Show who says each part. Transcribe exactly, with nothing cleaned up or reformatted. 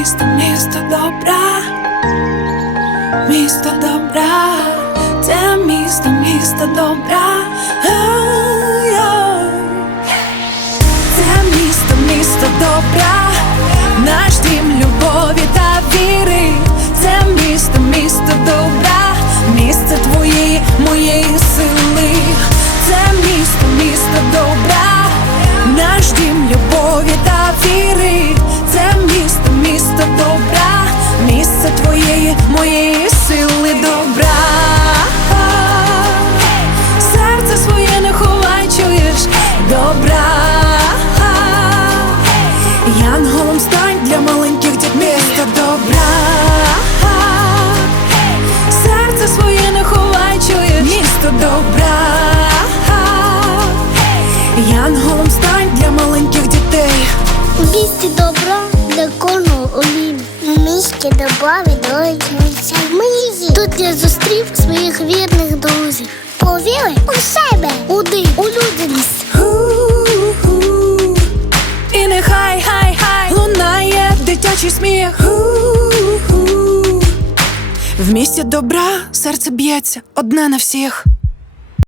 Speaker 1: місто, місто добра, місто добра, це місто, місто добра. Це місто, місто добра, наш дім любові та віри. Це місто, місто добра, місце твоєї, моєї сили. Це місто, місто добра, наш дім любові та віри. Це місто, місто добра, місце твоєї, моєї сили добра. Серце своє не ховай, чуєш, добра. Янголом стань для маленьких дітей. Місто добра. Серце своє не ховай, чуєш, місто добра. Янголом стань для маленьких дітей.
Speaker 2: У місті добра для кожного олім. У місті добра відроджується мрії. Тут я зустрів своїх вірних друзів. Повіри у себе, у дим, у людяність.
Speaker 1: Ху-ху. І нехай, хай, хай лунає дитячий сміх. Ху-ху. В місті добра серце б'ється одне на всіх.